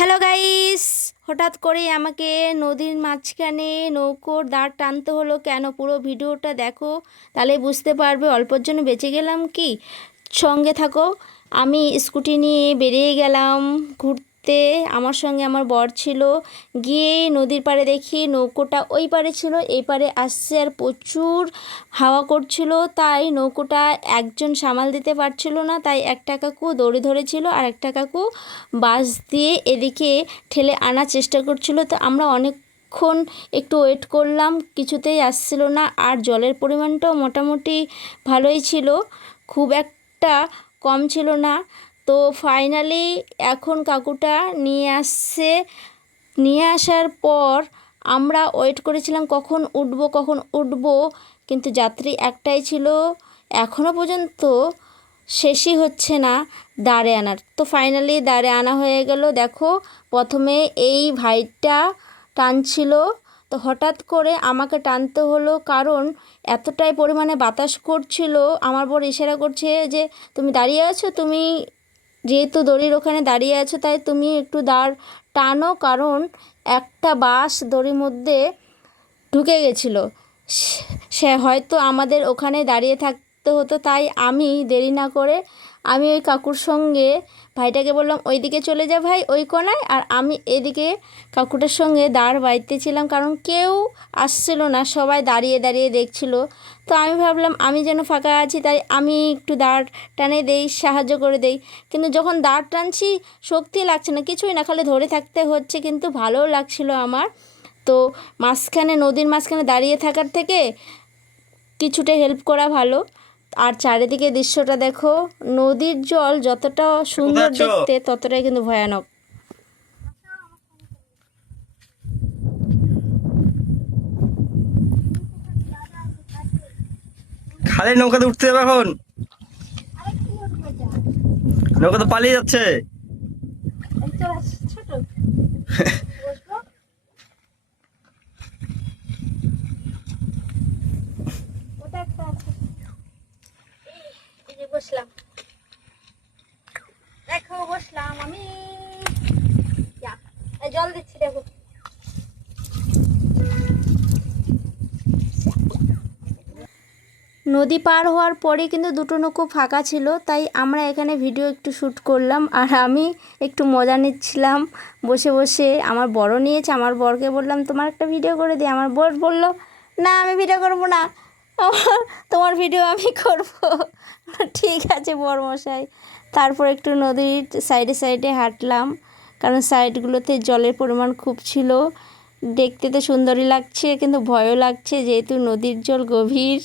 Hello guys, হঠাৎ করে আমাকে নদীর মাঝখানে নৌকোর দাঁড় টানতে হলো কেন? পুরো ভিডিওটা দেখো, তাহলে বুঝতে পারবে অল্পের জন্য বেঁচে গেলাম কি। সঙ্গে থাকো। আমি স্কুটি নিয়ে বেরিয়ে গেলাম ঘুরতে। আমার সঙ্গে আমার বর ছিল। গিয়ে নদীর পাড়ে দেখি নৌকোটা ওই পারে ছিল, এই পারে আসছে, আর প্রচুর হাওয়া করছিল, তাই নৌকোটা একজন সামাল দিতে পারছিল না, তাই একটা কাকু দড়ি ধরেছিল আর একটা কাকু বাঁশ দিয়ে এদিকে ঠেলে আনার চেষ্টা করছিল। তো আমরা অনেকক্ষণ একটু ওয়েট করলাম, কিছুতেই আসছিল না। আর জলের পরিমাণটাও মোটামুটি ভালোই ছিল, খুব একটা কম ছিল না। তো ফাইনালি এখন কাকুটা নিয়ে আসছে। নিয়ে আসার পর আমরা ওয়েট করেছিলাম কখন উঠবো, কিন্তু যাত্রী একটাই ছিল, এখনও পর্যন্ত শেষই হচ্ছে না দাঁড়ে আনার। তো ফাইনালি দাঁড়ে আনা হয়ে গেল। দেখো, প্রথমে এই ভাইটা টানছিল, তো হঠাৎ করে আমাকে টানতে হলো, কারণ এতটাই পরিমাণে বাতাস করছিল। আমার বর ইশারা করছে যে তুমি দাঁড়িয়ে আছো, তুমি যেহেতু দড়ির ওখানে দাঁড়িয়ে আছো তাই তুমি একটু দাঁড় টানো, কারণ একটা বাঁশ দড়ির মধ্যে ঢুকে গেছিলো। সে হয়তো আমাদের ওখানে দাঁড়িয়ে থাকতে হতো, তাই আমি দেরি না করে আমি ওই কাকুর সঙ্গে ভাইটাকে বললাম ওইদিকে চলে যা ভাই, ওই কোণায়, আর আমি এদিকে কাকুটার সঙ্গে দাঁড় বাইতেছিলাম, কারণ কেউ আসছিল না, সবাই দাঁড়িয়ে দাঁড়িয়ে দেখছিল। তো আমি ভাবলাম আমি যেন ফাঁকা আছি, তাই আমি একটু দাঁড় টানে দেই, সাহায্য করে দেই। কিন্তু যখন দাঁড় টানছি শক্তি লাগছে না, কিছুই না, খালি ধরে থাকতে হচ্ছে, কিন্তু ভালোও লাগছিল আমার। তো মাঝখানে, নদীর মাঝখানে দাঁড়িয়ে থাকার থেকে কিছুটা হেল্প করা ভালো। আর চারিদিকে দৃশ্যটা দেখো, নদীর জল যতটা সুন্দর দেখতে ততটাই কিন্তু ভয়ানক। খালি নৌকাতে উঠতে যাবে এখন? নৌকা তো পালিয়ে যাচ্ছে। বসলাম, দেখো বসলাম আমি, জল দিচ্ছি দেখো। নদী পার হওয়ার পরে কিন্তু দুটো নৌকো ফাঁকা ছিল, তাই আমরা এখানে ভিডিও একটু শ্যুট করলাম, আর আমি একটু মজা নিচ্ছিলাম বসে বসে। আমার বড় নিয়েছে, আমার বরকে বললাম তোমার একটা ভিডিও করে দিই, আমার বর বলল না আমি ভিডিও করব না, তোমার ভিডিও আমি করব। ঠিক আছে বরমশাই। তারপর একটু নদীর সাইডে সাইডে হাঁটলাম, কারণ সাইডগুলোতে জলের পরিমাণ খুব ছিল। দেখতে তো সুন্দরই লাগছে, কিন্তু ভয়ও লাগছে, যেহেতু নদীর জল গভীর।